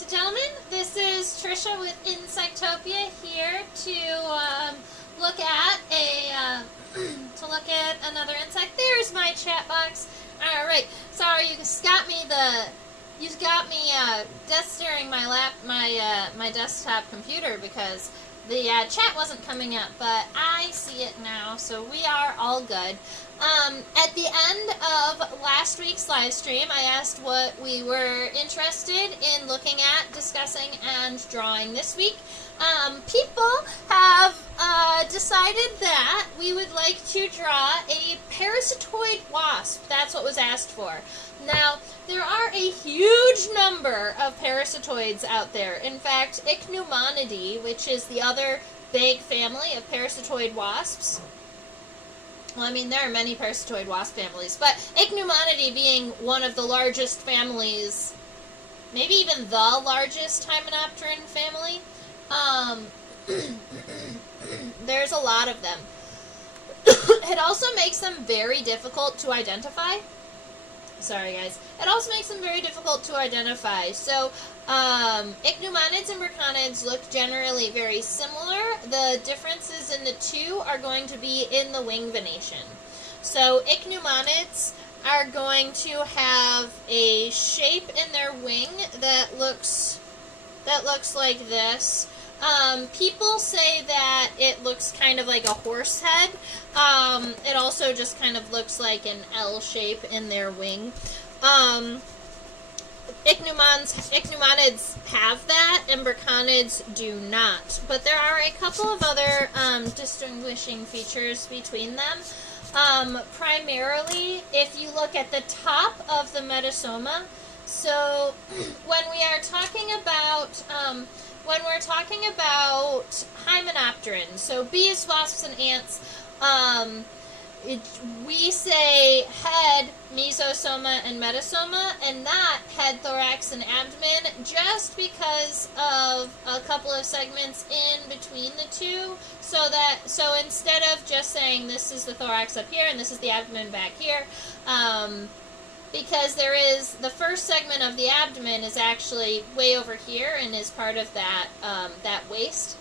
ladies and gentlemen. This is Trisha with Insectopia here to look at another insect. There's my chat box. All right. Sorry, you got me staring my desktop computer because the chat wasn't coming up, but I see it now, so we are all good. At the end of last week's live stream, I asked what we were interested in looking at, discussing, and drawing this week. People have decided that we would like to draw a parasitoid wasp. That's what was asked for. Now, there are a huge number of parasitoids out there. In fact, Ichneumonidea, which is the other big family of parasitoid wasps. Well, I mean, there are many parasitoid wasp families, but Ichneumonidea being one of the largest families, maybe even the largest hymenopteran family. There's a lot of them. It also makes them very difficult to identify. Sorry, guys. It also makes them very difficult to identify. So, Ichneumonids and Braconids look generally very similar. The differences in the two are going to be in the wing venation. So, Ichneumonids are going to have a shape in their wing that looks like this. People say that it looks kind of like a horse head. It also just kind of looks like an L shape in their wing. Ichneumonids have that, and Braconids do not. But there are a couple of other distinguishing features between them. Primarily, if you look at the top of the metasoma, so when we're talking about hymenopterans, so bees, wasps, and ants, we say head, mesosoma, and metasoma, and not head, thorax, and abdomen, just because of a couple of segments in between the two, so instead of just saying this is the thorax up here and this is the abdomen back here, because there is, the first segment of the abdomen is actually way over here and is part of that, that waist.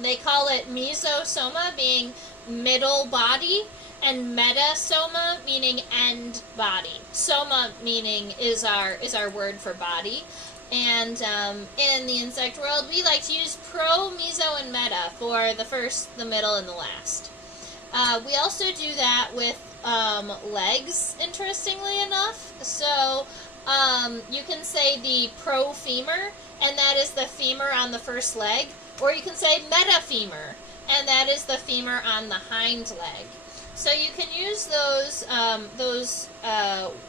They call it mesosoma, being middle body, and metasoma, meaning end body. Soma meaning is our word for body. And in the insect world, we like to use pro, meso, and meta for the first, the middle, and the last. We also do that with legs, interestingly enough. So you can say the profemur, and that is the femur on the first leg, or you can say metafemur, and that is the femur on the hind leg. So you can use those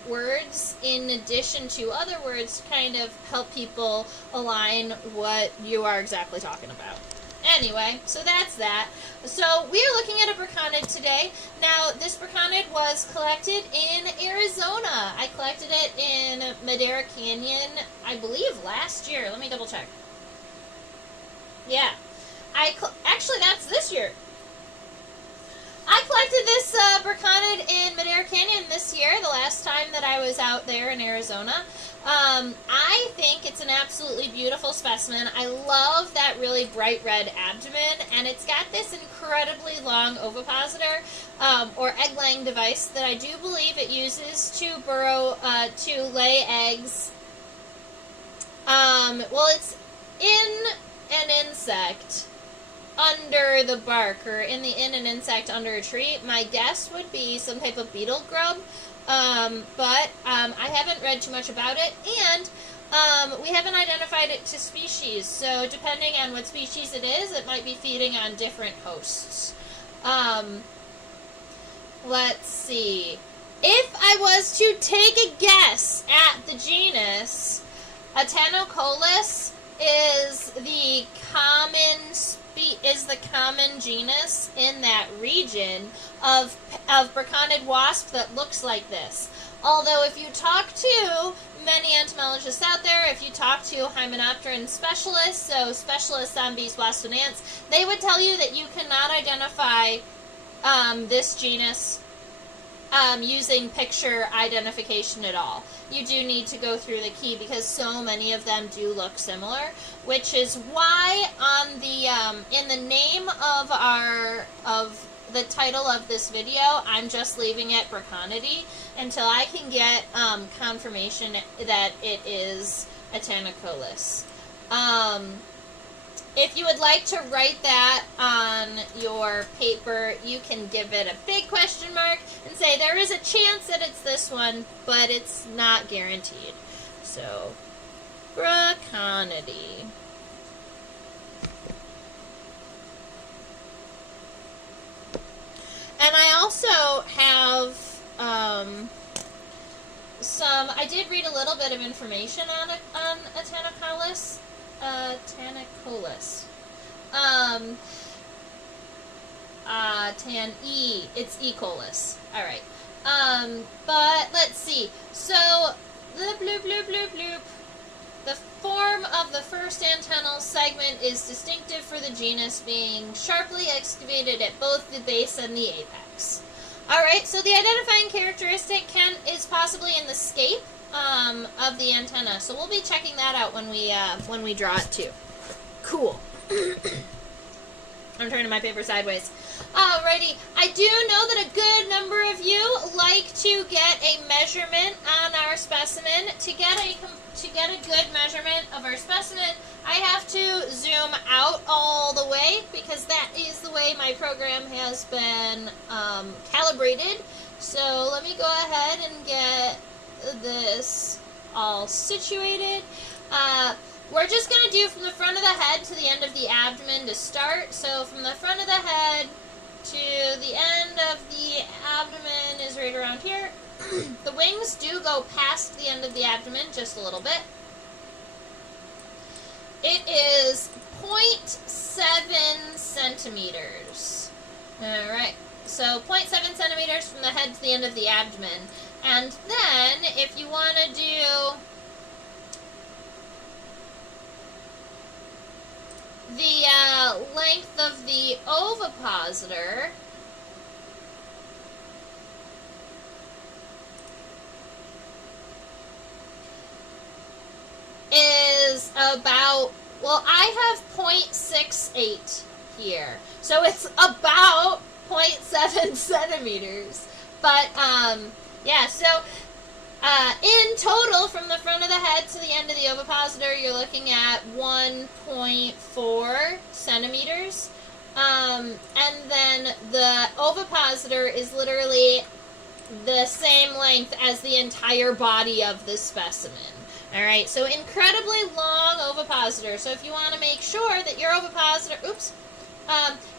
words in addition to other words to kind of help people align what you are exactly talking about. Anyway, so that's that. So we are looking at a Braconid today. Now, this Braconid was collected in Arizona. I collected it in Madera Canyon, I believe, last year. Let me double check. Yeah. Actually, that's this year. I collected this Braconid in Madera Canyon this year, the last time that I was out there in Arizona. I think it's an absolutely beautiful specimen. I love that really bright red abdomen, and it's got this incredibly long ovipositor, or egg-laying device that I do believe it uses to burrow, to lay eggs. Well, it's in an insect under the bark, or in an insect under a tree. My guess would be some type of beetle grub, but I haven't read too much about it, and we haven't identified it to species, so depending on what species it is, it might be feeding on different hosts. Let's see. If I was to take a guess at the genus, Atanocolus is the common genus in that region of Braconid wasp that looks like this. Although if you talk to many entomologists out there, if you talk to hymenopteran specialists, so specialists on bees, wasps, and ants, they would tell you that you cannot identify this genus using picture identification at all. You do need to go through the key because so many of them do look similar, which is why on the in the name of the title of this video, I'm just leaving it Braconidae until I can get confirmation that it is Attanocolis. If you would like to write that on your paper, you can give it a big question mark and say there is a chance that it's this one, but it's not guaranteed. So, Braconidae. And I also have I did read a little bit of information on Attanocolis. It's E. colis. Alright. But let's see. So, bloop, bloop, bloop, bloop, bloop. The form of the first antennal segment is distinctive for the genus, being sharply excavated at both the base and the apex. Alright, so the identifying characteristic is possibly in the scape of the antenna. So we'll be checking that out when we draw it too. Cool. I'm turning my paper sideways. Alrighty, I do know that a good number of you like to get a measurement on our specimen. To get a good measurement of our specimen, I have to zoom out all the way because that is the way my program has been calibrated. So let me go ahead and get this all situated. We're just going to do from the front of the head to the end of the abdomen to start. So from the front of the head to the end of the abdomen is right around here. The wings do go past the end of the abdomen just a little bit. It is 0.7 centimeters. Alright, so 0.7 centimeters from the head to the end of the abdomen. And then, if you want to do the length of the ovipositor, is about, well, I have 0.68 here. So it's about 0.7 centimeters. But, yeah, so in total, from the front of the head to the end of the ovipositor, you're looking at 1.4 centimeters. And then the ovipositor is literally the same length as the entire body of the specimen. Alright, so incredibly long ovipositor. So if you want to make sure that your ovipositor,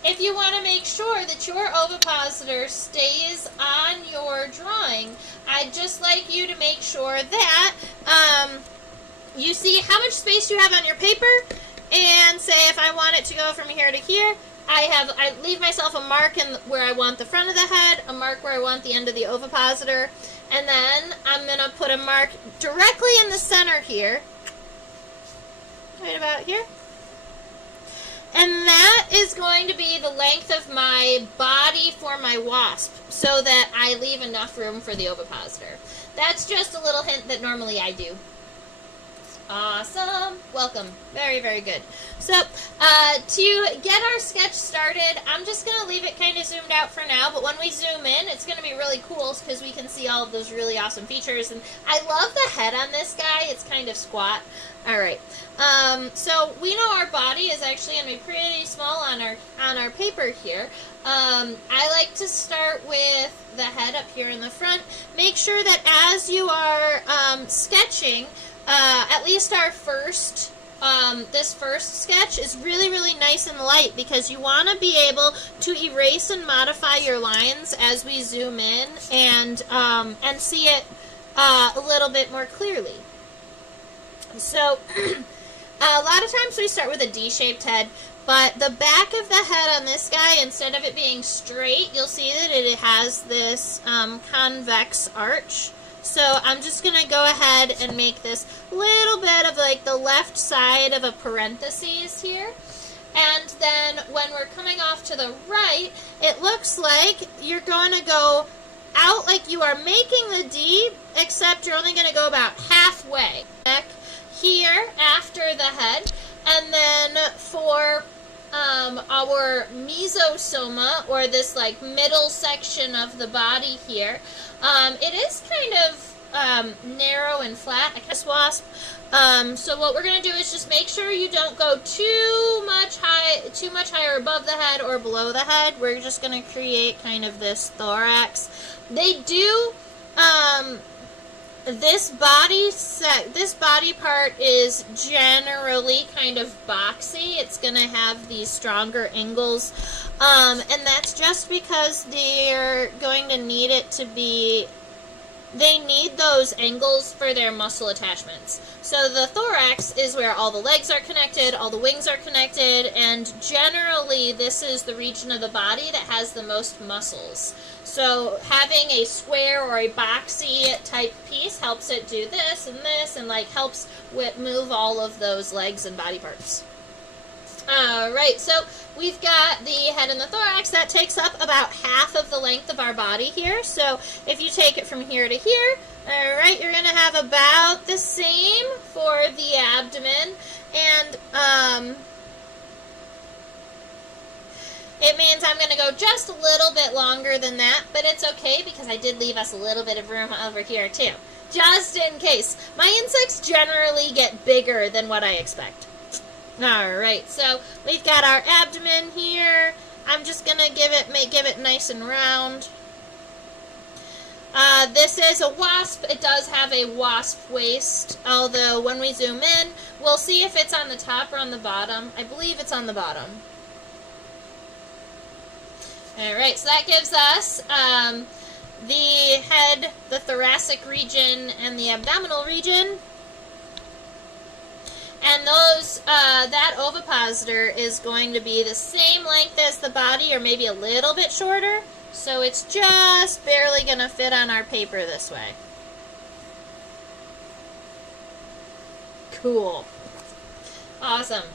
if you want to make sure that your ovipositor stays on your drawing, I'd just like you to make sure that you see how much space you have on your paper, and say if I want it to go from here to here, I leave myself a mark in where I want the front of the head, a mark where I want the end of the ovipositor, and then I'm going to put a mark directly in the center here, right about here. And that is going to be the length of my body for my wasp, so that I leave enough room for the ovipositor. That's just a little hint that normally I do. Awesome. Welcome. Very, very good. So, to get our sketch started, I'm just going to leave it kind of zoomed out for now, but when we zoom in, it's going to be really cool because we can see all of those really awesome features. And I love the head on this guy. It's kind of squat. Alright, so we know our body is actually going to be pretty small on our paper here. I like to start with the head up here in the front. Make sure that as you are sketching, at least our first, this first sketch is really, really nice and light because you want to be able to erase and modify your lines as we zoom in and see it a little bit more clearly. So, a lot of times we start with a D-shaped head, but the back of the head on this guy, instead of it being straight, you'll see that it has this convex arch. So I'm just going to go ahead and make this little bit of like the left side of a parentheses here. And then when we're coming off to the right, it looks like you're going to go out like you are making the D, except you're only going to go about halfway. Back here after the head, and then for our mesosoma, or this like middle section of the body here, it is kind of narrow and flat. I guess wasp. So what we're gonna do is just make sure you don't go too much higher above the head or below the head. We're just gonna create kind of this thorax. They do. This body part is generally kind of boxy. It's going to have these stronger angles, and that's just because they're going to need it to be, they need those angles for their muscle attachments. So the thorax is where all the legs are connected, all the wings are connected, and generally this is the region of the body that has the most muscles. So having a square or a boxy type piece helps it do this, and like helps move all of those legs and body parts. Alright, so we've got the head and the thorax. That takes up about half of the length of our body here. So if you take it from here to here, alright, you're going to have about the same for the abdomen. And it means I'm going to go just a little bit longer than that, but it's okay because I did leave us a little bit of room over here too, just in case. My insects generally get bigger than what I expect. Alright, so we've got our abdomen here. I'm just going to give it nice and round. This is a wasp. It does have a wasp waist, although when we zoom in, we'll see if it's on the top or on the bottom. I believe it's on the bottom. Alright, so that gives us the head, the thoracic region, and the abdominal region. And those, that ovipositor is going to be the same length as the body, or maybe a little bit shorter. So it's just barely going to fit on our paper this way. Cool. Awesome.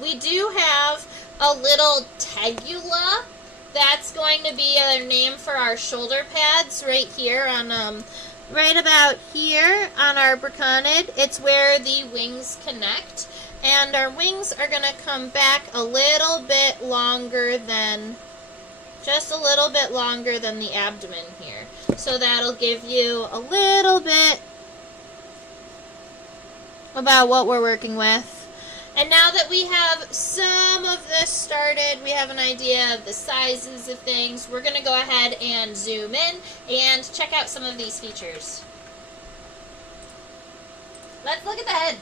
We do have a little tegula. That's going to be a name for our shoulder pads right here on, right about here on our braconid. It's where the wings connect. And our wings are going to come back a little bit longer than, just a little bit longer than the abdomen here. So that'll give you a little bit about what we're working with. And now that we have some of this started, we have an idea of the sizes of things, we're going to go ahead and zoom in and check out some of these features. Let's look at the head.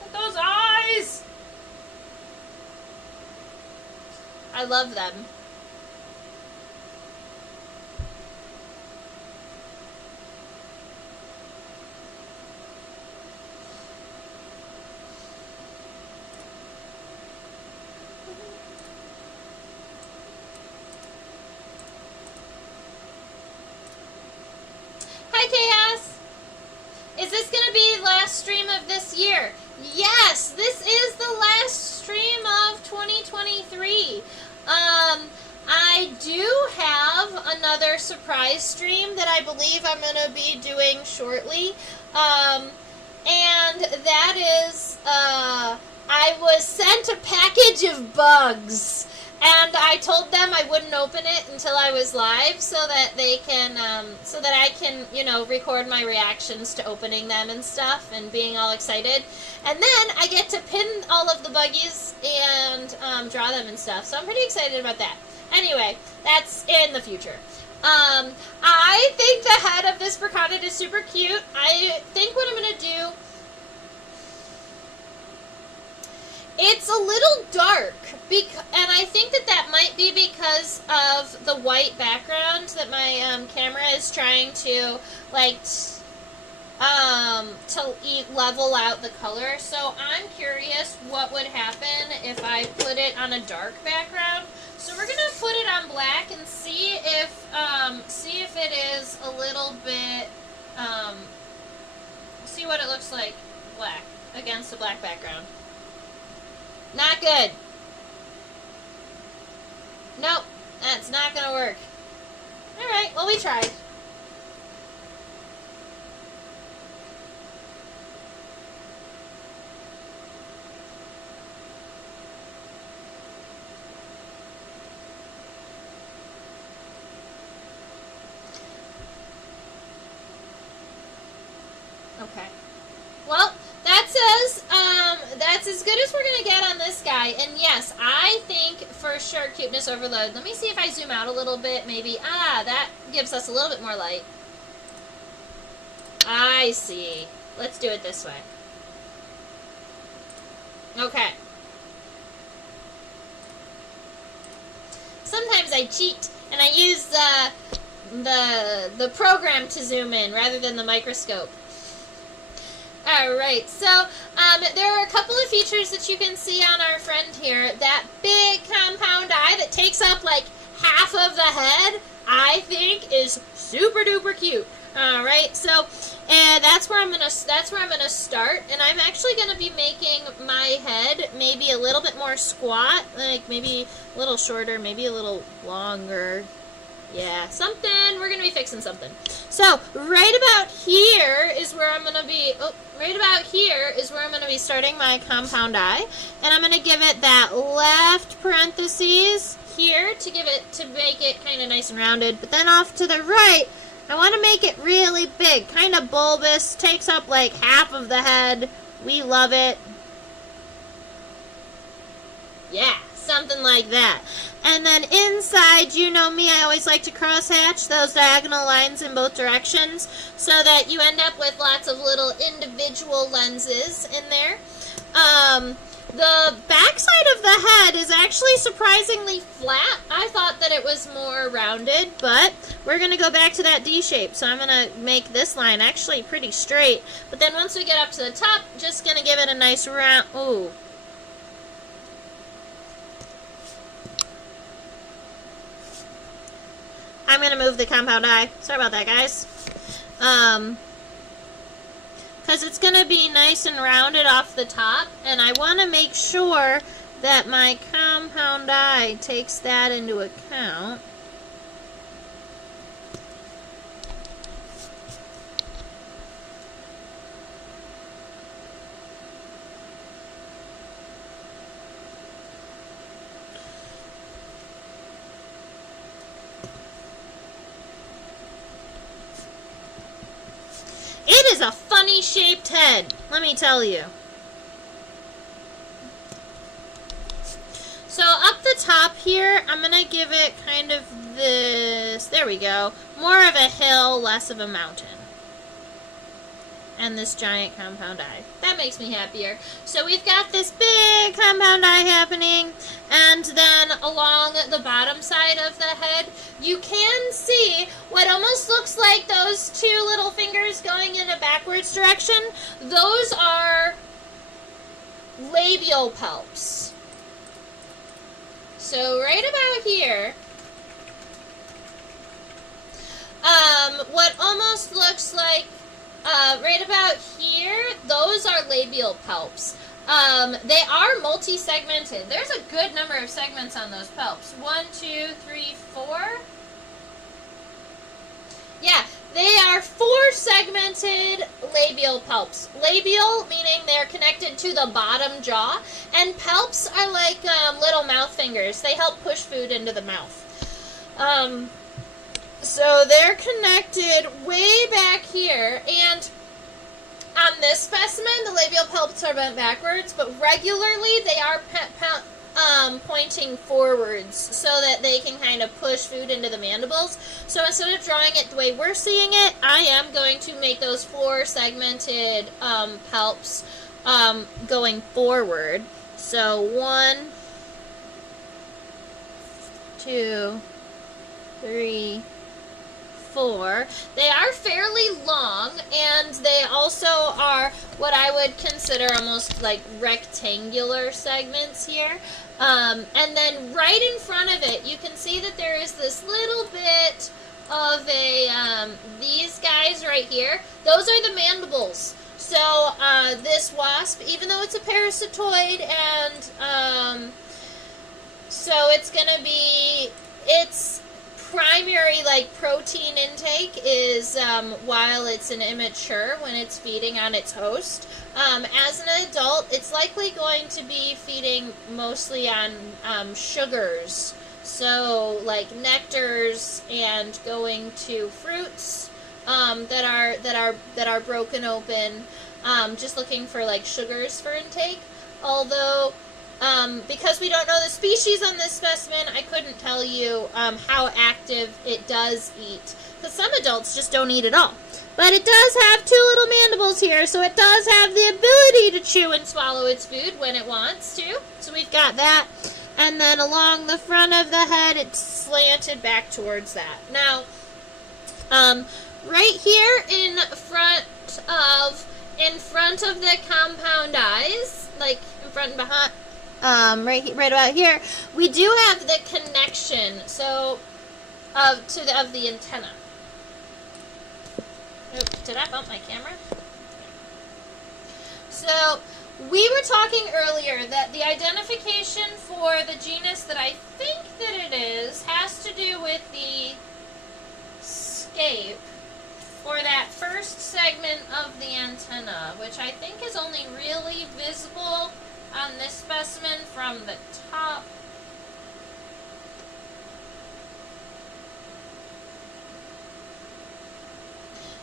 Look at those eyes! I love them. Is this going to be the last stream of this year? Yes, this is the last stream of 2023. I do have another surprise stream that I believe I'm going to be doing shortly. And that is, I was sent a package of bugs. And I told them I wouldn't open it until I was live so that they can, so that I can, you know, record my reactions to opening them and stuff and being all excited. And then I get to pin all of the buggies and draw them and stuff. So I'm pretty excited about that. Anyway, that's in the future. I think the head of this Braconidae is super cute. I think what I'm going to do, it's a little dark, and I think that might be because of the white background that my camera is trying to, like, level out the color. So I'm curious what would happen if I put it on a dark background. So we're gonna put it on black and see if it is a little bit, see what it looks like black against a black background. Not good. Nope, that's not gonna work. Alright, well, we tried. Okay. Well, that's as good as we're gonna get on this guy. And yes, I think for sure cuteness overload. Let me see if I zoom out a little bit. Maybe that gives us a little bit more light. I see. Let's do it this way. Okay. Sometimes I cheat and I use the program to zoom in rather than the microscope. Alright, so there are a couple of features that you can see on our friend here. That big compound eye that takes up like half of the head, I think is super duper cute. Alright, so that's where I'm gonna start, and I'm actually gonna be making my head maybe a little bit more squat, like maybe a little shorter, maybe a little longer. Yeah, something. We're going to be fixing something. So, right about here is where I'm going to be, starting my compound eye. And I'm going to give it that left parentheses here to make it kind of nice and rounded. But then off to the right, I want to make it really big, kind of bulbous, takes up like half of the head. We love it. Yeah. Something like that. And then inside, you know me, I always like to cross-hatch those diagonal lines in both directions so that you end up with lots of little individual lenses in there. The back side of the head is actually surprisingly flat. I thought that it was more rounded, but we're going to go back to that D shape. So I'm going to make this line actually pretty straight. But then once we get up to the top, just going to give it a nice round... Ooh. I'm going to move the compound eye. Sorry about that, guys. Because it's going to be nice and rounded off the top. And I want to make sure that my compound eye takes that into account. It is a funny shaped head, let me tell you. So up the top here, I'm going to give it kind of this, there we go, more of a hill, less of a mountain. And this giant compound eye. That makes me happier. So we've got this big compound eye happening, and then along the bottom side of the head, you can see what almost looks like those two little fingers going in a backwards direction. Those are labial palps. So right about here, what almost looks like right about here, those are labial palps. They are multi-segmented. There's a good number of segments on those palps. 1, 2, 3, 4. Yeah, they are 4 segmented labial palps. Labial meaning they're connected to the bottom jaw, and palps are like little mouth fingers. They help push food into the mouth. So they're connected way back here, and on this specimen, the labial palps are bent backwards, but regularly they are pointing forwards so that they can kind of push food into the mandibles. So instead of drawing it the way we're seeing it, I am going to make those 4 segmented palps going forward. So 1, 2, 3, 4. They are fairly long, and they also are what I would consider almost like rectangular segments here. And then right in front of it, you can see that there is this little bit of a, these guys right here, those are the mandibles. So this wasp, even though it's a parasitoid and So it's going to be, its primary like protein intake is while it's an immature, when it's feeding on its host. As an adult, it's likely going to be feeding mostly on sugars, so like nectars, and going to fruits that are broken open, just looking for like sugars for intake. Although, because we don't know the species on this specimen, I couldn't tell you how active it does eat, because some adults just don't eat at all. But it does have two little mandibles here, so it does have the ability to chew and swallow its food when it wants to. So we've got that. And then along the front of the head, it's slanted back towards that. Now, right here in front of the compound eyes, like in front and behind, right about here, we do have the connection, so of the antenna. Oh, did I bump my camera? So, we were talking earlier that the identification for the genus that I think that it is has to do with the scape, or that first segment of the antenna, which I think is only really visible on this specimen from the top.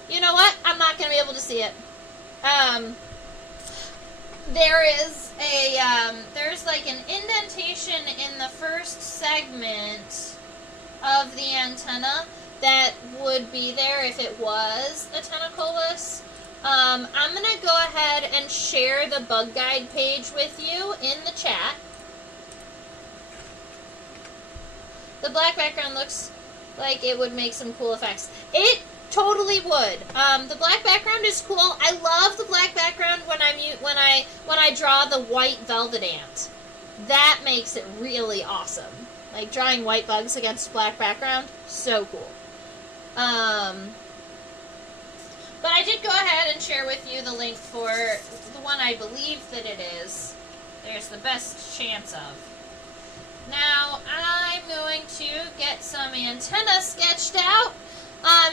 You know what? I'm not going to be able to see it. There's like an indentation in the first segment of the antenna that would be there if it was a tentaculus. I'm going to go ahead and share the bug guide page with you in the chat. The black background looks like it would make some cool effects. It totally would. The black background is cool. I love the black background when I draw the white velvet ant. That makes it really awesome. Like drawing white bugs against black background, so cool. But I did go ahead and share with you the link for the one I believe that it is. There's the best chance of. Now I'm going to get some antenna sketched out.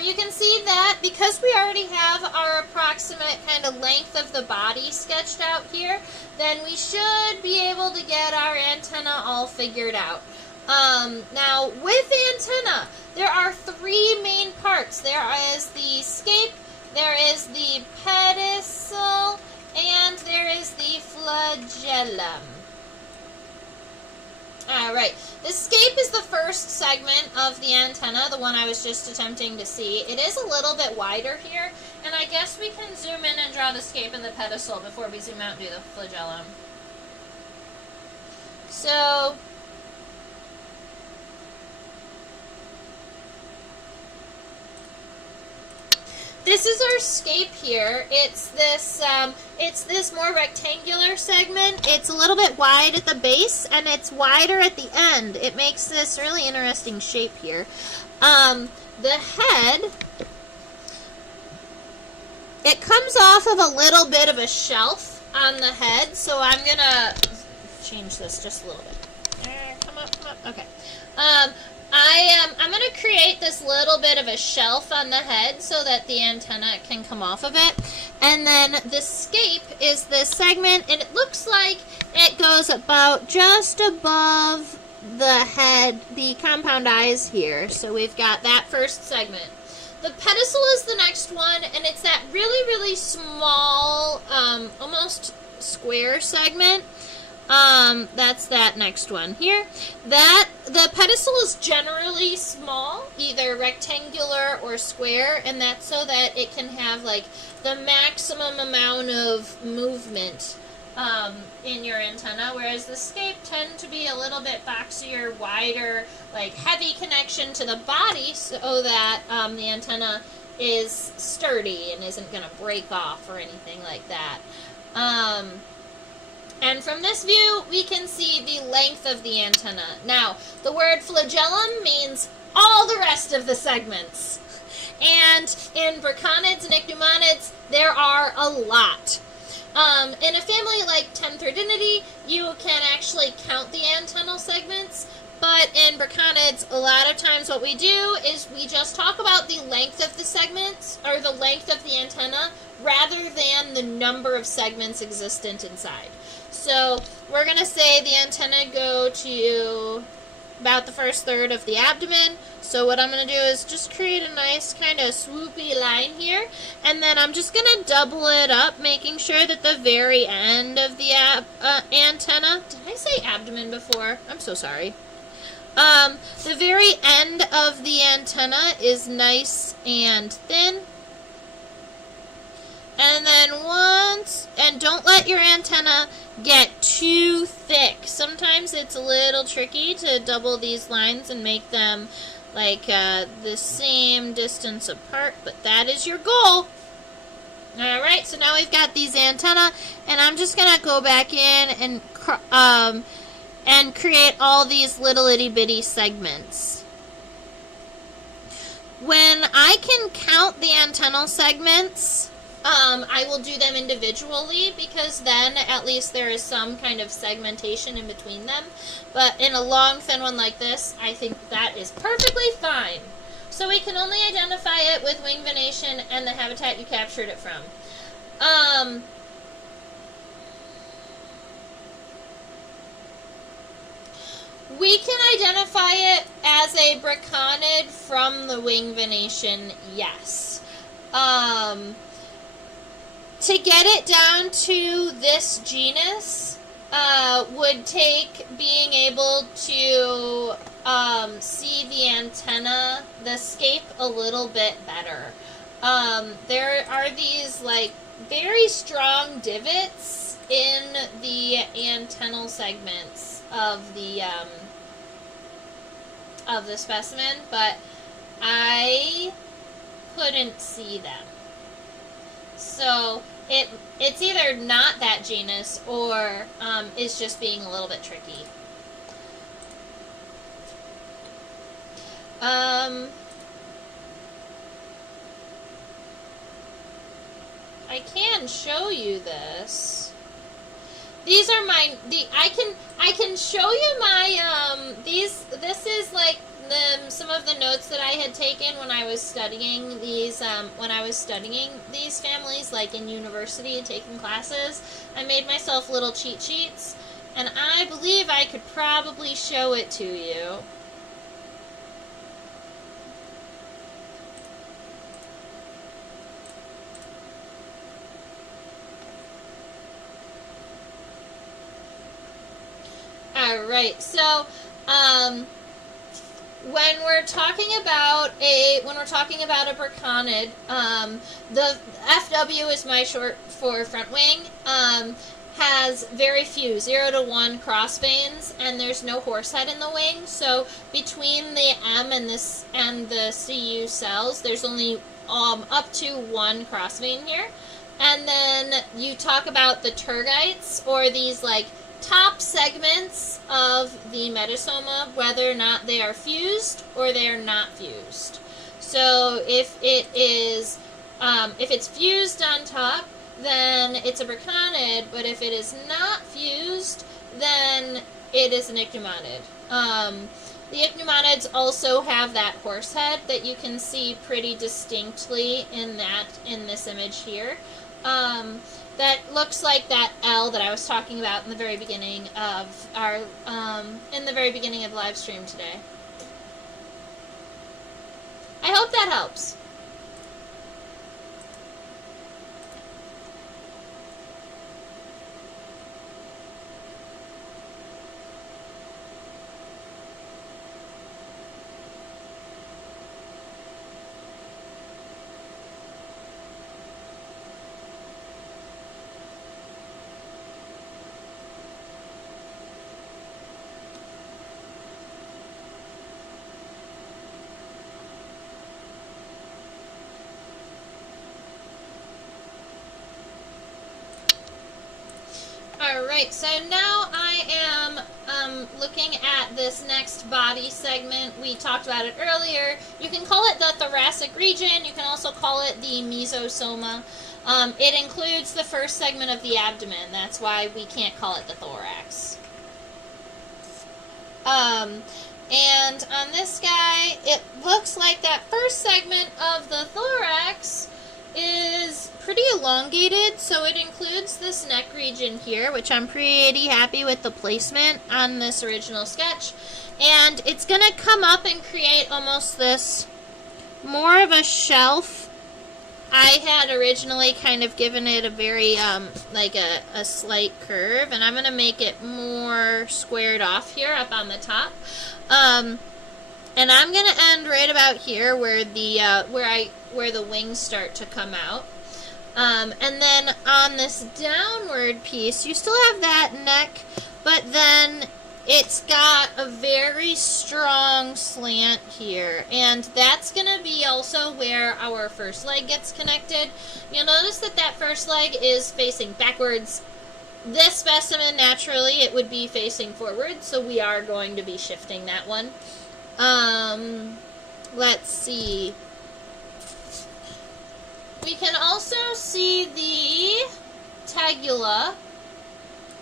You can see that because we already have our approximate kind of length of the body sketched out here, then we should be able to get our antenna all figured out. Now, with the antenna, there are three main parts. There is the scape, there is the pedicel, and there is the flagellum. Alright, the scape is the first segment of the antenna, the one I was just attempting to see. It is a little bit wider here, and I guess we can zoom in and draw the scape and the pedicel before we zoom out and do the flagellum. So, this is our scape here. It's this more rectangular segment. It's a little bit wide at the base, and it's wider at the end. It makes this really interesting shape here. The head, it comes off of a little bit of a shelf on the head, so I'm gonna change this just a little bit. Come up. Okay. I'm going to create this little bit of a shelf on the head so that the antenna can come off of it. And then the scape is this segment, and it looks like it goes about just above the head, the compound eyes here. So we've got that first segment. The pedicel is the next one, and it's that really, really small, almost square segment. That's that next one here. The pedicel is generally small, either rectangular or square, and that's so that it can have like the maximum amount of movement in your antenna, whereas the scape tend to be a little bit boxier, wider, like heavy connection to the body so that the antenna is sturdy and isn't going to break off or anything like that. And from this view, we can see the length of the antenna. Now, the word flagellum means all the rest of the segments. And in braconids and ichneumonids, there are a lot. In a family like Tenthredinidae, you can actually count the antennal segments, but in braconids, a lot of times what we do is we just talk about the length of the segments, or the length of the antenna, rather than the number of segments existent inside. So we're going to say the antennae go to about the first third of the abdomen. So what I'm going to do is just create a nice kind of swoopy line here, and then I'm just going to double it up, making sure that the very end of the antenna, did I say abdomen before? I'm so sorry. The very end of the antenna is nice and thin. And then and don't let your antenna get too thick. Sometimes it's a little tricky to double these lines and make them like the same distance apart, but that is your goal. Alright, so now we've got these antennae, and I'm just going to go back in and create all these little itty bitty segments. When I can count the antennal segments, I will do them individually, because then at least there is some kind of segmentation in between them. But in a long, thin one like this, I think that is perfectly fine. So we can only identify it with wing venation and the habitat you captured it from. We can identify it as a braconid from the wing venation, yes. To get it down to this genus would take being able to see the antenna, the scape, a little bit better. There are these like very strong divots in the antennal segments of the specimen, but I couldn't see them. So it's either not that genus or is just being a little bit tricky. I can show you this. These are my I can show you my this is like some of the notes that I had taken when I was studying these families, like in university and taking classes. I made myself little cheat sheets, and I believe I could probably show it to you. Alright, so when we're talking about a braconid, the FW is my short for front wing, has very few, 0 to 1 cross veins, and there's no horsehead in the wing. So between the M and the CU cells, there's only up to 1 cross vein here. And then you talk about the tergites, or these like top segments of the metasoma, whether or not they are fused or they are not fused. So if it's fused on top, then it's a braconid, but if it is not fused, then it is an ichneumoniid. The ichneumonids also have that horse head that you can see pretty distinctly in this image here. That looks like that L that I was talking about in the very beginning of our the live stream today. I hope that helps. Alright, so now I am looking at this next body segment. We talked about it earlier. You can call it the thoracic region. You can also call it the mesosoma. It includes the first segment of the abdomen. That's why we can't call it the thorax. And on this guy, it looks like that first segment of the thorax is pretty elongated, so it includes this neck region here, which I'm pretty happy with the placement on this original sketch. And it's going to come up and create almost this more of a shelf. I had originally kind of given it a very, like a slight curve, and I'm going to make it more squared off here up on the top. And I'm going to end right about here where the, where the wings start to come out. And then on this downward piece, you still have that neck, but then it's got a very strong slant here, and that's going to be also where our first leg gets connected. You'll notice that that first leg is facing backwards. This specimen, naturally, it would be facing forward, so we are going to be shifting that one. Let's see. We can also see the tegula.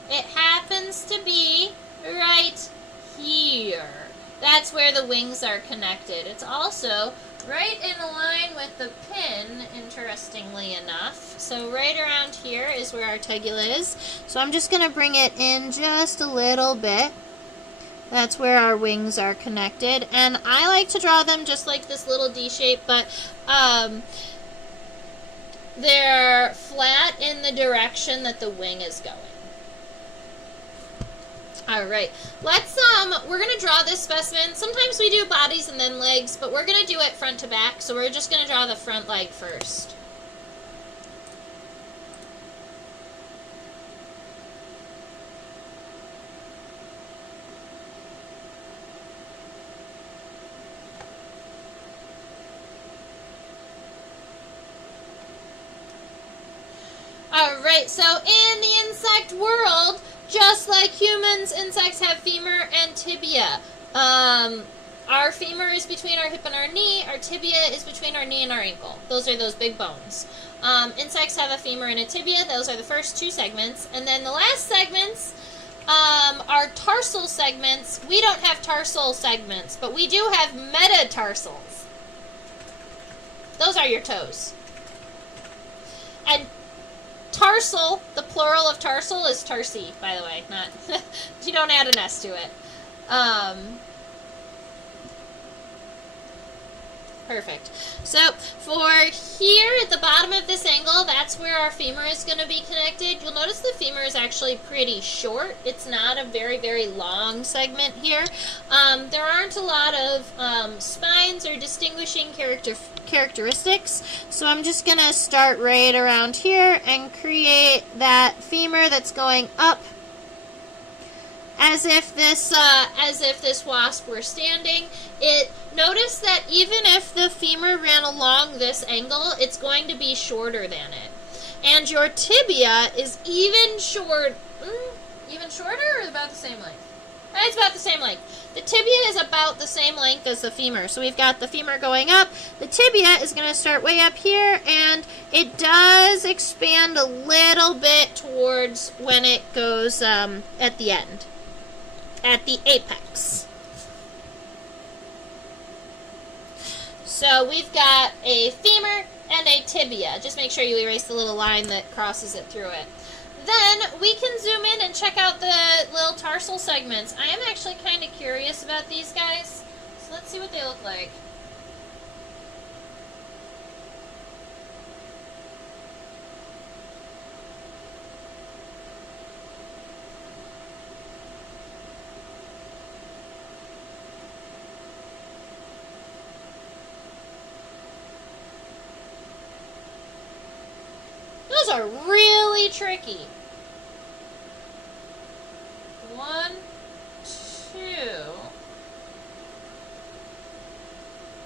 It happens to be right here. That's where the wings are connected. It's also right in line with the pin, interestingly enough. So right around here is where our tegula is. So I'm just going to bring it in just a little bit. That's where our wings are connected. And I like to draw them just like this little D shape, but they're flat in the direction that the wing is going. Alright, let's, we're going to draw this specimen. Sometimes we do bodies and then legs, but we're going to do it front to back, so we're just going to draw the front leg first. Alright, so in the insect world, just like humans, insects have femur and tibia. Our femur is between our hip and our knee. Our tibia is between our knee and our ankle. Those are those big bones. Insects have a femur and a tibia. Those are the first two segments. And then the last segments are tarsal segments. We don't have tarsal segments, but we do have metatarsals. Those are your toes. And tarsal, the plural of tarsal is tarsi, by the way. Not you don't add an S to it. Perfect. So for here at the bottom of this angle, that's where our femur is going to be connected. You'll notice the femur is actually pretty short. It's not a very, very long segment here. There aren't a lot of spines or distinguishing characteristics, so I'm just going to start right around here and create that femur that's going up as if this wasp were standing. Notice that even if the femur ran along this angle, it's going to be shorter than it. And your tibia is even shorter or about the same length? It's about the same length. The tibia is about the same length as the femur. So we've got the femur going up. The tibia is going to start way up here, and it does expand a little bit towards when it goes at the end, at the apex. So we've got a femur and a tibia. Just make sure you erase the little line that crosses it through it. Then we can zoom in and check out the little tarsal segments. I am actually kind of curious about these guys. So let's see what they look like. Those are really tricky. 1, 2.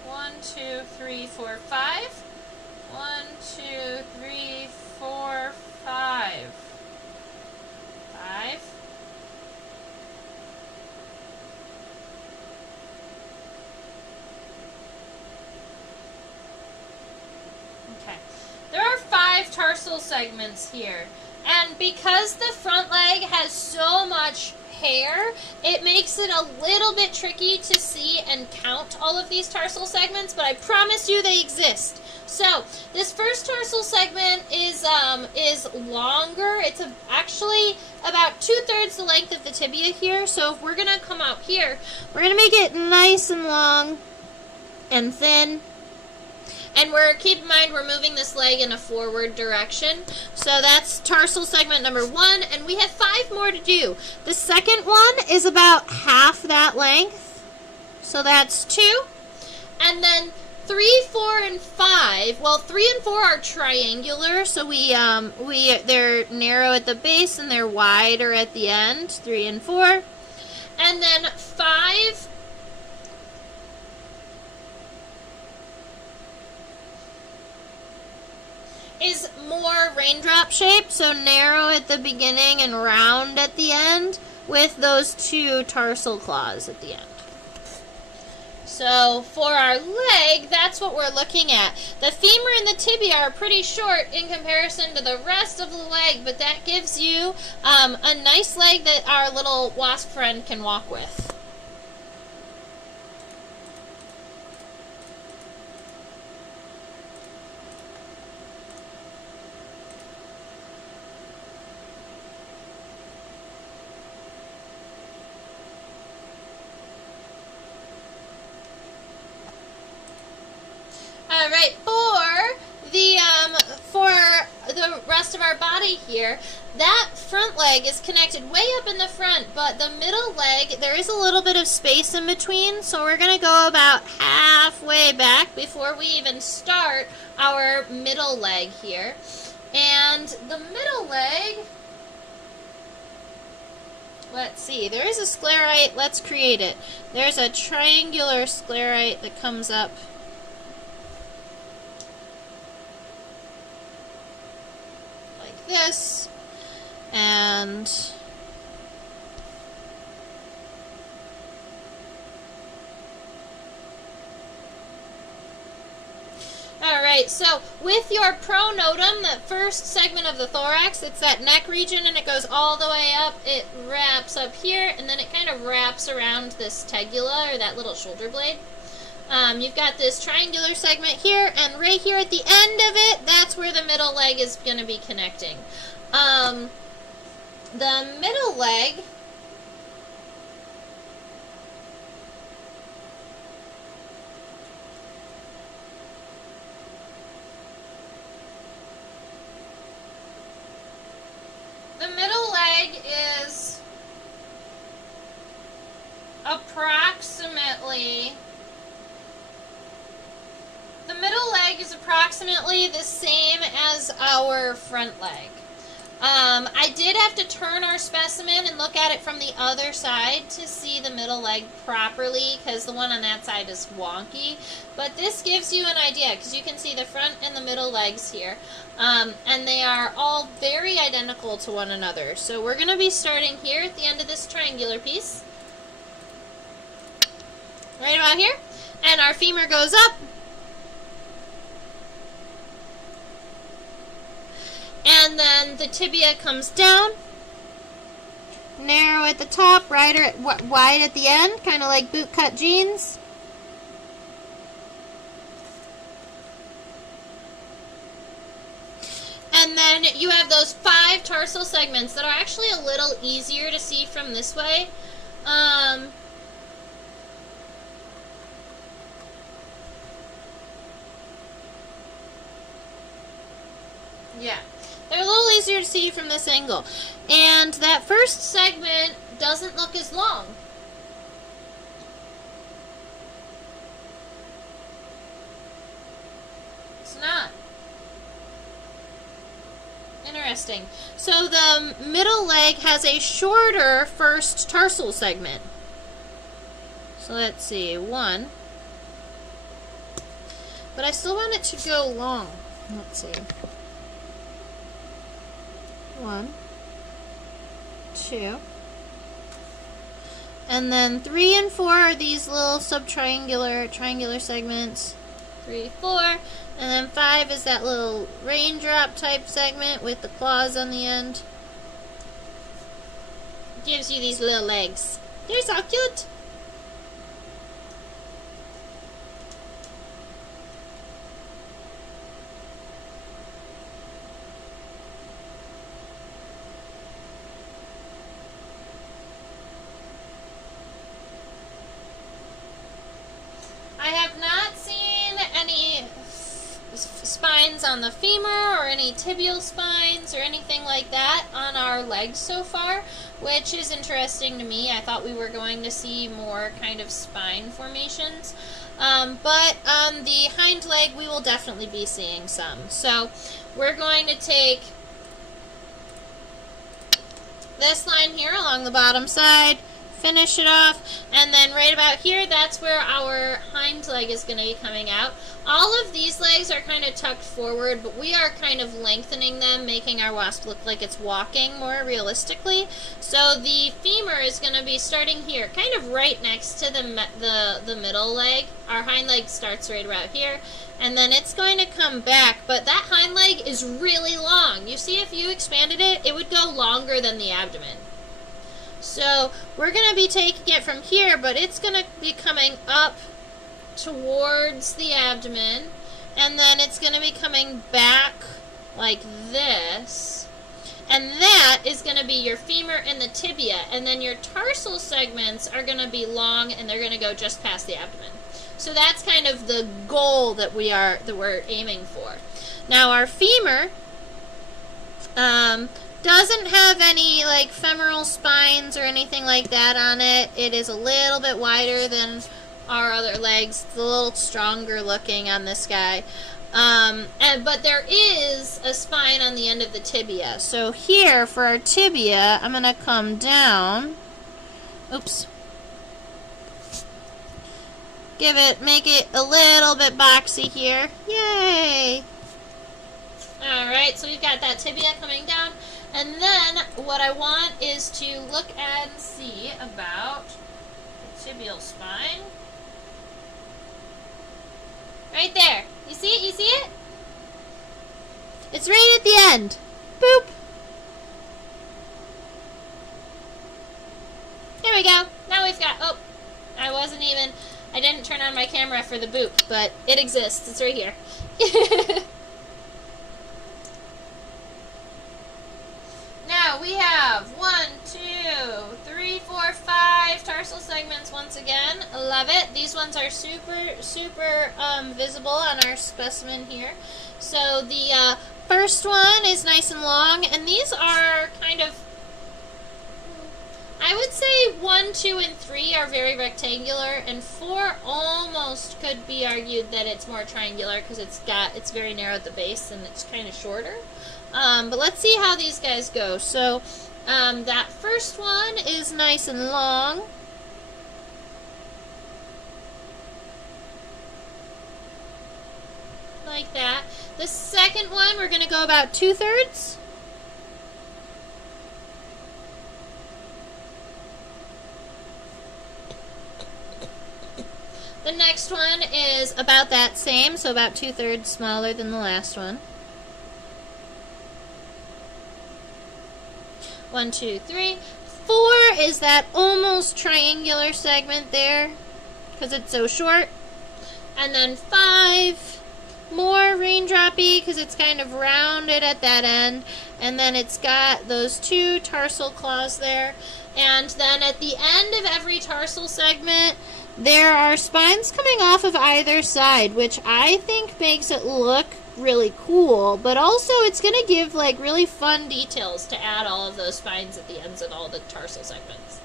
1, 2, 3, 4, 5. 1, 2, 3, 4, 5. 5. Okay. There are 5 tarsal tarsal segments here. And because the front leg has so much hair, it makes it a little bit tricky to see and count all of these tarsal segments, but I promise you they exist. So this first tarsal segment is longer. It's actually about 2/3 the length of the tibia here. So if we're gonna come out here, we're gonna make it nice and long and thin. And keep in mind we're moving this leg in a forward direction. So that's tarsal segment number 1, and we have 5 more to do. The second one is about half that length. So that's 2. And then 3, 4, and 5. Well, 3 and 4 are triangular, so they're narrow at the base and they're wider at the end. 3 and 4. And then 5 is more raindrop shape, so narrow at the beginning and round at the end, with those 2 tarsal claws at the end. So for our leg, that's what we're looking at. The femur and the tibia are pretty short in comparison to the rest of the leg, but that gives you a nice leg that our little wasp friend can walk with. All right, for the rest of our body here, that front leg is connected way up in the front, but the middle leg, there is a little bit of space in between, so we're going to go about halfway back before we even start our middle leg here. And the middle leg, let's see, there is a sclerite. Let's create it. There's a triangular sclerite that comes up this, and alright, so with your pronotum, that first segment of the thorax, it's that neck region and it goes all the way up, it wraps up here, and then it kind of wraps around this tegula, or that little shoulder blade. You've got this triangular segment here, and right here at the end of it, that's where the middle leg is going to be connecting. The middle leg, is approximately the same as our front leg. I did have to turn our specimen and look at it from the other side to see the middle leg properly, because the one on that side is wonky. But this gives you an idea, because you can see the front and the middle legs here. And they are all very identical to one another. So we're going to be starting here at the end of this triangular piece. Right about here. And our femur goes up. And then the tibia comes down, narrow at the top, wide at the end, kind of like bootcut jeans. And then you have those 5 tarsal segments that are actually a little easier to see from this way. Yeah. They're a little easier to see from this angle. And that first segment doesn't look as long. It's not. Interesting. So the middle leg has a shorter first tarsal segment. So let's see, 1. But I still want it to go long. Let's see. 1, 2, and then 3 and 4 are these little triangular segments. 3, 4. And then 5 is that little raindrop type segment with the claws on the end. Gives you these little legs. They're so cute. I have not seen any spines on the femur or any tibial spines or anything like that on our legs so far, which is interesting to me. I thought we were going to see more kind of spine formations, but on the hind leg we will definitely be seeing some. So we're going to take this line here along the bottom side, finish it off, and then right about here, that's where our hind leg is going to be coming out. All of these legs are kind of tucked forward, but we are kind of lengthening them, making our wasp look like it's walking more realistically. So the femur is going to be starting here, kind of right next to the middle leg. Our hind leg starts right about here, and then it's going to come back, but that hind leg is really long. You see, if you expanded it, it would go longer than the abdomen. So we're going to be taking it from here, but it's going to be coming up towards the abdomen, and then it's going to be coming back like this, and that is going to be your femur and the tibia, and then your tarsal segments are going to be long, and they're going to go just past the abdomen. So that's kind of the goal that we're aiming for. Now our femur doesn't have any like femoral spines or anything like that on it. It is a little bit wider than our other legs. It's a little stronger looking on this guy. But there is a spine on the end of the tibia. So here for our tibia, I'm going to come down. Oops. Make it a little bit boxy here. Yay! Alright, so we've got that tibia coming down. And then what I want is to look and see about the tibial spine. Right there. You see it? You see it? It's right at the end. Boop. There we go. Now we've got, oh, I didn't turn on my camera for the boop, but it exists. It's right here. Now we have 1, 2, 3, 4, 5 tarsal segments once again. I love it. These ones are super visible on our specimen here. So the first one is nice and long, and these are kind of, I would say 1, 2, and 3 are very rectangular, and 4 almost could be argued that it's more triangular because it's very narrow at the base and it's kind of shorter. But let's see how these guys go. So that first one is nice and long. Like that. The second one, we're going to go about 2/3. The next one is about that same, so about 2/3 smaller than the last one. 1, 2, 3. 4 is that almost triangular segment there, because it's so short. And then 5, more raindroppy, because it's kind of rounded at that end. And then it's got those 2 tarsal claws there. And then at the end of every tarsal segment, there are spines coming off of either side, which I think makes it look really cool, but also it's going to give like really fun details to add all of those spines at the ends of all the tarsal segments.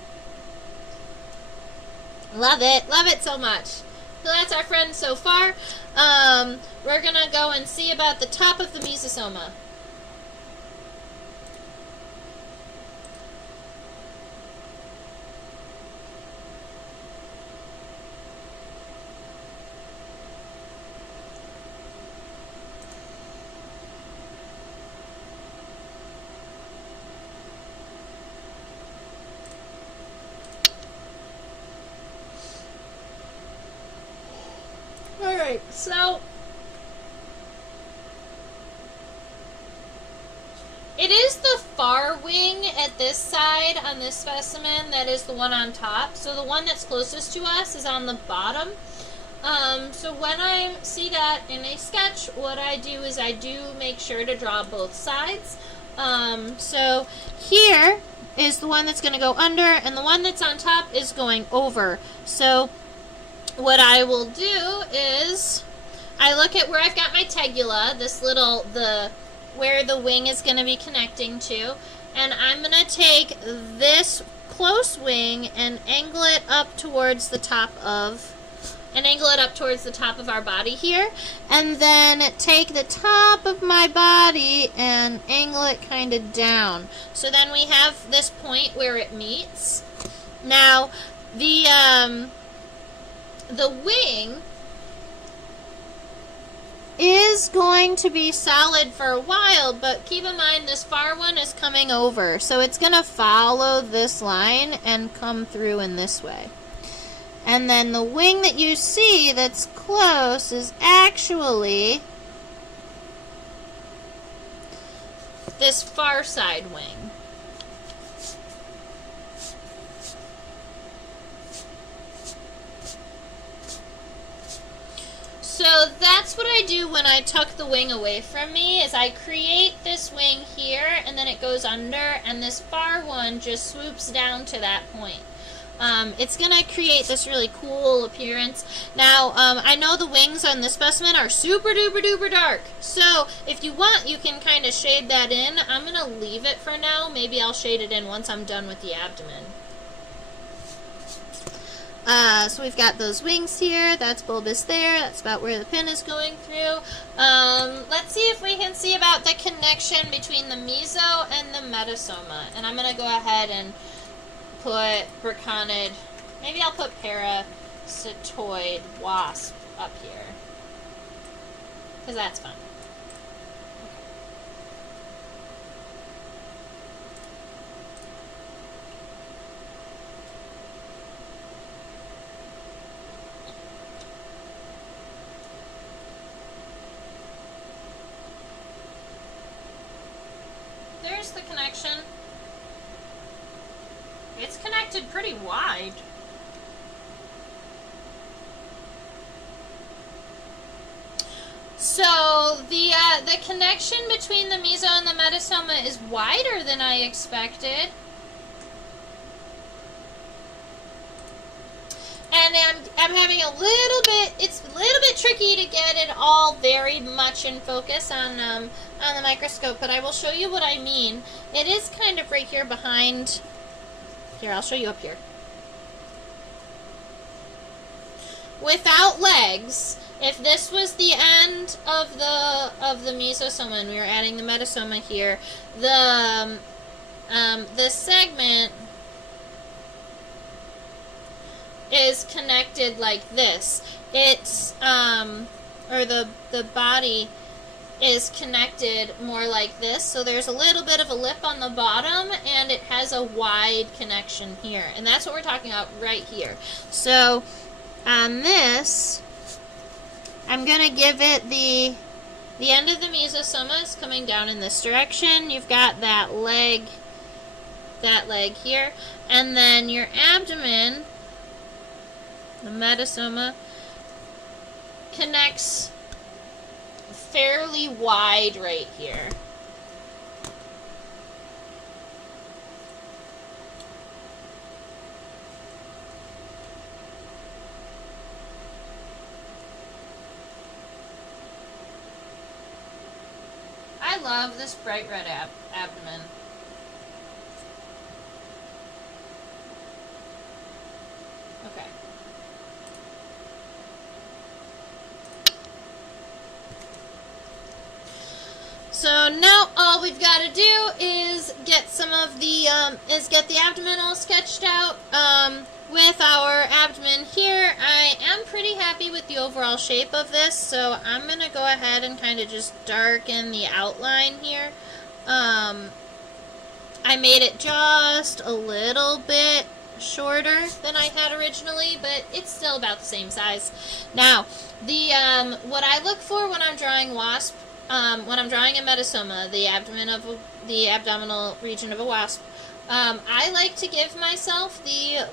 Love it so much. So that's our friend so far. We're going to go and see about the top of the mesosoma. Alright, so it is the far wing at this side on this specimen that is the one on top. So the one that's closest to us is on the bottom. So when I see that in a sketch, what I do is I do make sure to draw both sides. So here is the one that's going to go under, and the one that's on top is going over. So what I will do is I look at where I've got my tegula, this little, where the wing is going to be connecting to, and I'm going to take this close wing and angle it up towards the top of our body here, and then take the top of my body and angle it kind of down. So then we have this point where it meets. Now, the wing is going to be solid for a while, but keep in mind this far one is coming over, so it's going to follow this line and come through in this way. And then the wing that you see that's close is actually this far side wing. So that's what I do when I tuck the wing away from me, is I create this wing here, and then it goes under, and this far one just swoops down to that point. It's going to create this really cool appearance. Now, I know the wings on this specimen are super duper duper dark, so if you want, you can kind of shade that in. I'm going to leave it for now. Maybe I'll shade it in once I'm done with the abdomen. So we've got those wings here. That's bulbous there. That's about where the pin is going through. Let's see if we can see about the connection between the meso and the metasoma. And I'm going to go ahead and put Braconid, maybe I'll put Parasitoid Wasp up here, because that's fun. There's the connection. It's connected pretty wide. So the connection between the meso and the metasoma is wider than I expected. And I'm having it's a little bit tricky to get it all very much in focus on the microscope, but I will show you what I mean. It is kind of right here behind. Here, I'll show you up here. Without legs, if this was the end of the mesosoma and we were adding the metasoma here, the segment is connected like this. It's or the body is connected more like this, so there's a little bit of a lip on the bottom, and it has a wide connection here, and that's what we're talking about right here. So on this, I'm going to give it the end of the mesosoma is coming down in this direction. You've got that leg here, and then your abdomen, the metasoma, connects fairly wide right here. I love this bright red abdomen. Okay. So now all we've got to do is get some of the get the abdomen all sketched out. With our abdomen here, I am pretty happy with the overall shape of this, so I'm going to go ahead and kind of just darken the outline here. I made it just a little bit shorter than I had originally, but it's still about the same size. Now, the what I look for when I'm drawing wasp, when I'm drawing a metastoma, the abdominal region of a wasp, I like to give myself the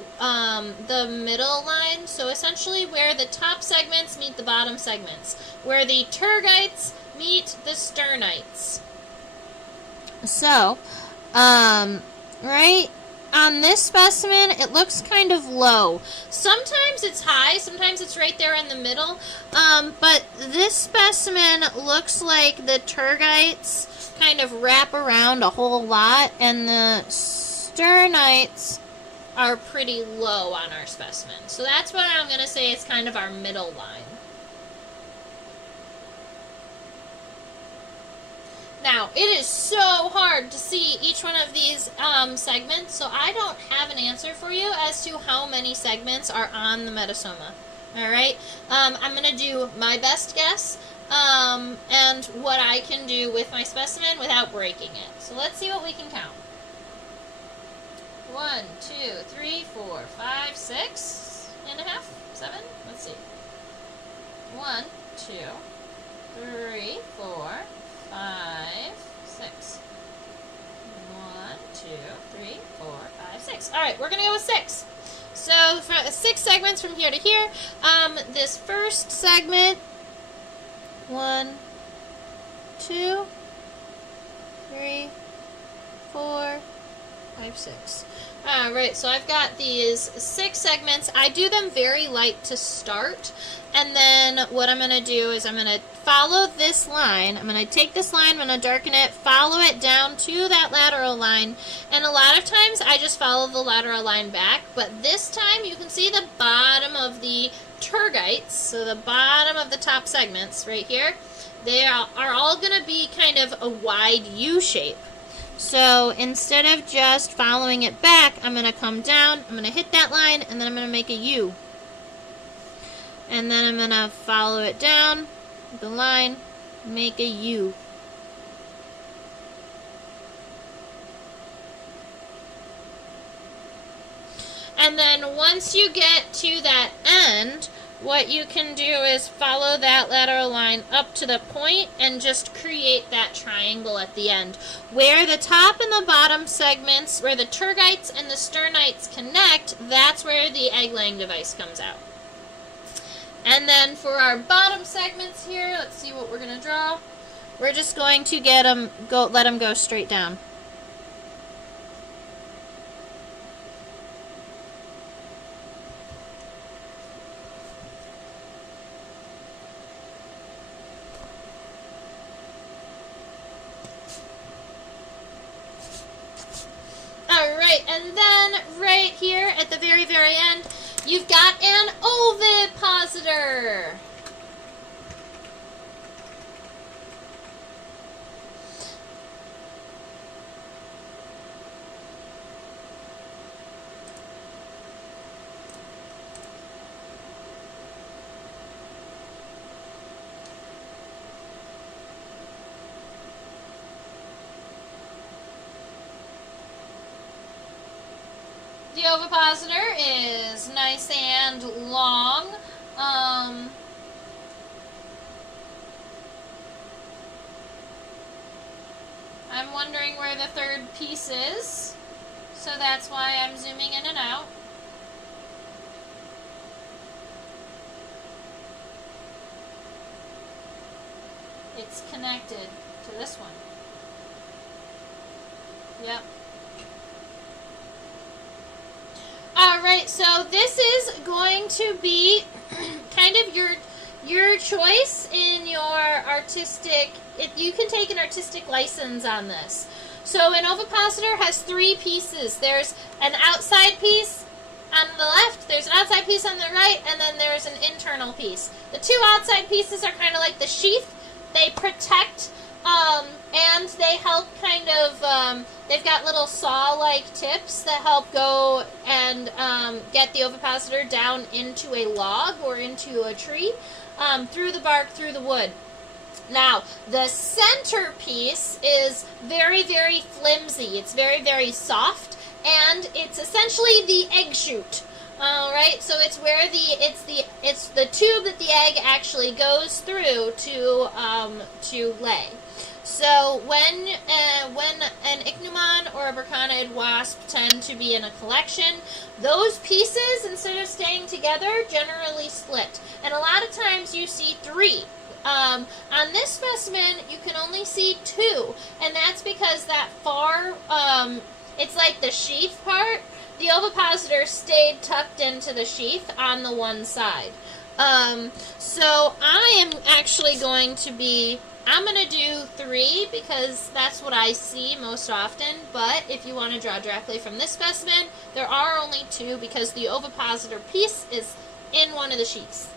middle line, so essentially where the top segments meet the bottom segments, where the tergites meet the sternites. So, right on this specimen, it looks kind of low. Sometimes it's high, sometimes it's right there in the middle, but this specimen looks like the tergites kind of wrap around a whole lot, and the sternites are pretty low on our specimen. So that's what I'm going to say is kind of our middle line. Now, it is so hard to see each one of these segments, so I don't have an answer for you as to how many segments are on the metastoma. Alright? I'm going to do my best guess and what I can do with my specimen without breaking it. So let's see what we can count. 1, 2, 3, 4, 5, 6 and a half, 7. Let's see. 1, 2, 3, 4, 5, 6. 1, 2, 3, 4, 5, 6. All right, we're gonna go with 6. So for 6 segments from here to here. This first segment. 1, 2, 3, 4, 5, 6. Alright, so I've got these 6 segments. I do them very light to start, and then what I'm going to do is I'm going to follow this line. I'm going to take this line, I'm going to darken it, follow it down to that lateral line, and a lot of times I just follow the lateral line back, but this time you can see the bottom of the tergites, so the bottom of the top segments right here, they are all going to be kind of a wide U shape. So instead of just following it back, I'm going to come down, I'm going to hit that line, and then I'm going to make a U. And then I'm going to follow it down, the line, make a U. And then once you get to that end, what you can do is follow that lateral line up to the point and just create that triangle at the end. Where the top and the bottom segments, where the tergites and the sternites connect, that's where the egg-laying device comes out. And then for our bottom segments here, let's see what we're going to draw. We're just going to let them go straight down. Alright, and then right here at the very, very end, you've got an ovipositor. The ovipositor is nice and long. I'm wondering where the third piece is, so that's why I'm zooming in and out. It's connected to this one. Yep. Alright, so this is going to be kind of your choice in your artistic, you can take an artistic license on this. So an ovipositor has 3 pieces. There's an outside piece on the left, there's an outside piece on the right, and then there's an internal piece. The 2 outside pieces are kind of like the sheath. They protect and they help kind of, they've got little saw-like tips that help go and get the ovipositor down into a log or into a tree, through the bark, through the wood. Now, the center piece is very, very flimsy. It's very, very soft, and it's essentially the egg chute. All right, so it's where it's the tube that the egg actually goes through to lay. So when an ichneumon or a Braconidae wasp tend to be in a collection, those pieces, instead of staying together, generally split. And a lot of times you see 3. On this specimen, you can only see 2, and that's because that far, it's like the sheath part, the ovipositor stayed tucked into the sheath on the one side. So I am actually going to be, I'm going to do 3 because that's what I see most often, but if you want to draw directly from this specimen, there are only 2 because the ovipositor piece is in one of the sheaths.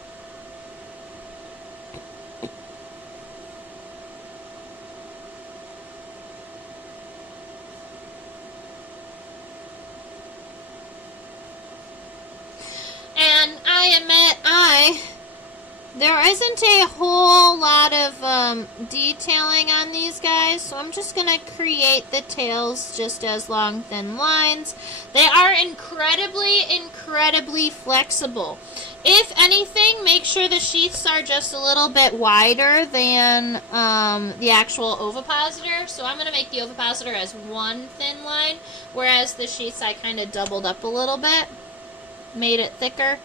And I admit, there isn't a whole lot of detailing on these guys, so I'm just going to create the tails just as long, thin lines. They are incredibly, incredibly flexible. If anything, make sure the sheaths are just a little bit wider than the actual ovipositor. So I'm going to make the ovipositor as one thin line, whereas the sheaths I kind of doubled up a little bit, made it thicker.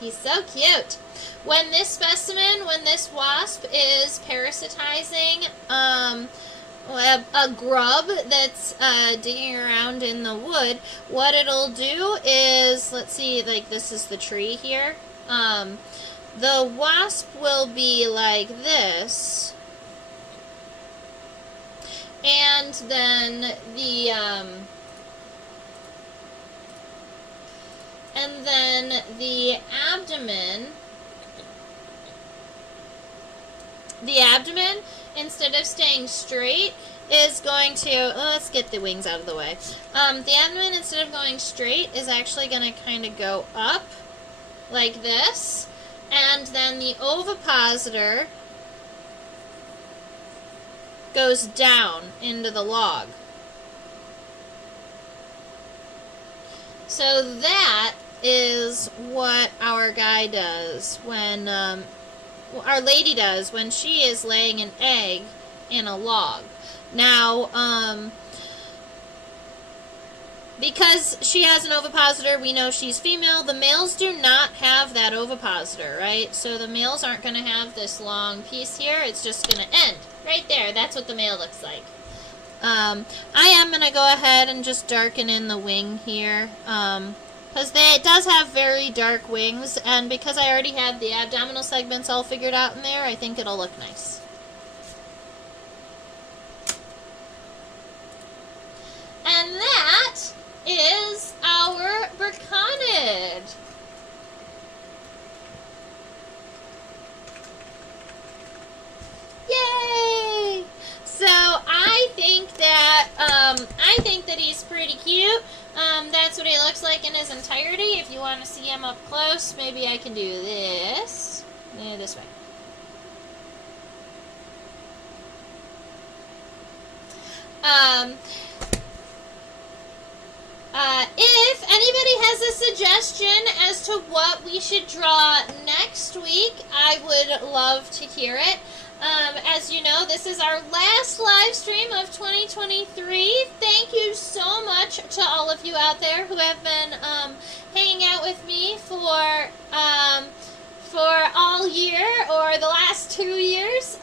He's so cute. When this specimen, when this wasp is parasitizing a grub that's digging around in the wood, what it'll do is, let's see, like this is the tree here. The wasp will be like this, and then the abdomen, instead of staying straight, is going to, let's get the wings out of the way. The abdomen, instead of going straight, is actually going to kind of go up like this, and then the ovipositor goes down into the log. So that is what our guy does when, our lady does when she is laying an egg in a log. Now, because she has an ovipositor, we know she's female. The males do not have that ovipositor, right? So the males aren't going to have this long piece here. It's just going to end right there. That's what the male looks like. I am going to go ahead and just darken in the wing here, because it does have very dark wings, and because I already have the abdominal segments all figured out in there, I think it'll look nice. And that is our Braconid. Yay! So I think that he's pretty cute. That's what he looks like in his entirety. If you want to see him up close, maybe I can do this. Yeah, this way. If anybody has a suggestion as to what we should draw next week, I would love to hear it. As you know, this is our last live stream of 2023. Thank you so much to all of you out there who have been hanging out with me for all year or the last 2 years.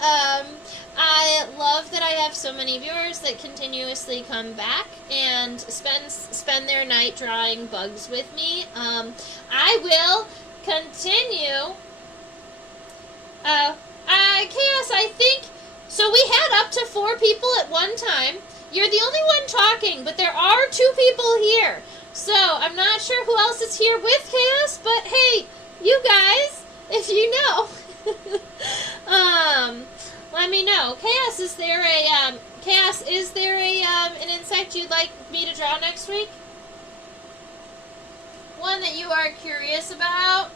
I love that I have so many viewers that continuously come back and spend their night drawing bugs with me. I will continue. Chaos, I think, so we had up to 4 people at one time. You're the only one talking, but there are 2 people here. So, I'm not sure who else is here with Chaos, but hey, you guys, if you know, let me know. Chaos, is there an insect you'd like me to draw next week? One that you are curious about?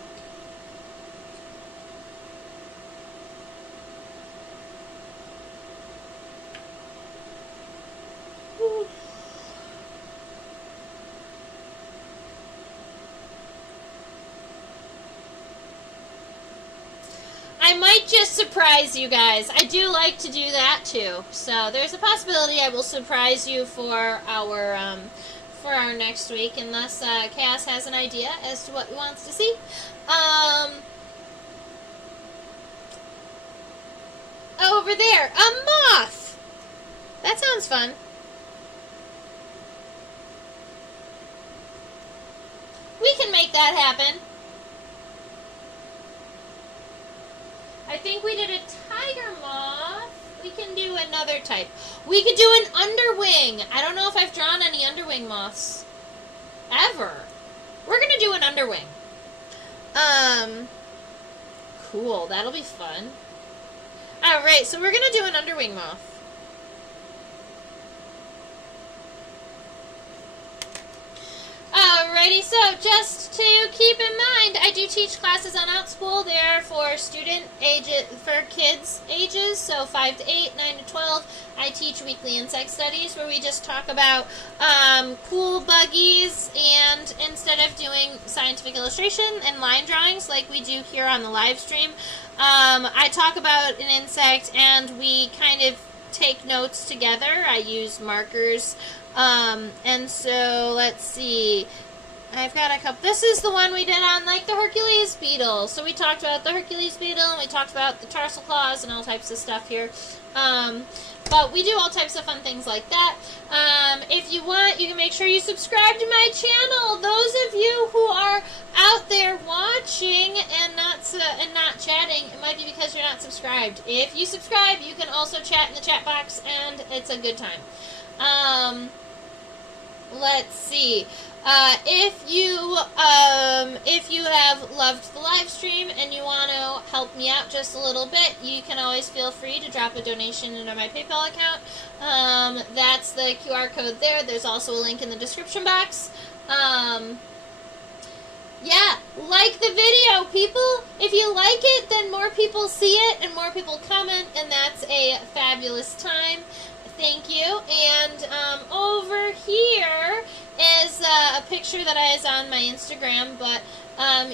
might just surprise you guys. I do like to do that too. So there's a possibility I will surprise you for our next week, unless Cass has an idea as to what he wants to see. Over there, a moth. That sounds fun. We can make that happen. I think we did a tiger moth. We can do another type. We could do an underwing. I don't know if I've drawn any underwing moths ever. We're going to do an underwing. Cool. That'll be fun. Alright, so we're going to do an underwing moth. Alrighty, so just to keep in mind, I do teach classes on Outspool. They're for student ages, for kids ages, so 5 to 8, 9 to 12. I teach weekly insect studies where we just talk about cool buggies, and instead of doing scientific illustration and line drawings like we do here on the live stream, I talk about an insect and we kind of take notes together. I use markers. And so, let's see, I've got a couple, this is the one we did on, like, the Hercules beetle, so we talked about the Hercules beetle, and we talked about the tarsal claws, and all types of stuff here, but we do all types of fun things like that. If you want, you can make sure you subscribe to my channel. Those of you who are out there watching and not chatting, it might be because you're not subscribed. If you subscribe, you can also chat in the chat box, and it's a good time. Let's see. If you have loved the live stream and you want to help me out just a little bit, you can always feel free to drop a donation into my PayPal account. That's the QR code there. There's also a link in the description box. Yeah, like the video, people. If you like it, then more people see it and more people comment, and that's a fabulous time. Thank you. And over here is a picture that is on my Instagram, but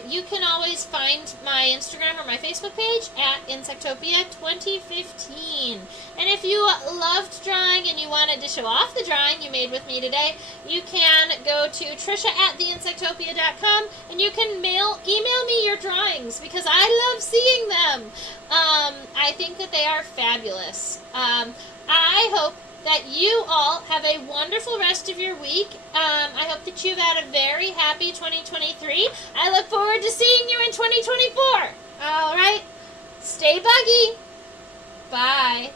you can always find my Instagram or my Facebook page at Insectopia 2015. And if you loved drawing and you wanted to show off the drawing you made with me today, you can go to Trisha@theinsectopia.com and you can email me your drawings, because I love seeing them. I think that they are fabulous. I hope that you all have a wonderful rest of your week. I hope that you've had a very happy 2023. I look forward to seeing you in 2024. All right. Stay buggy. Bye.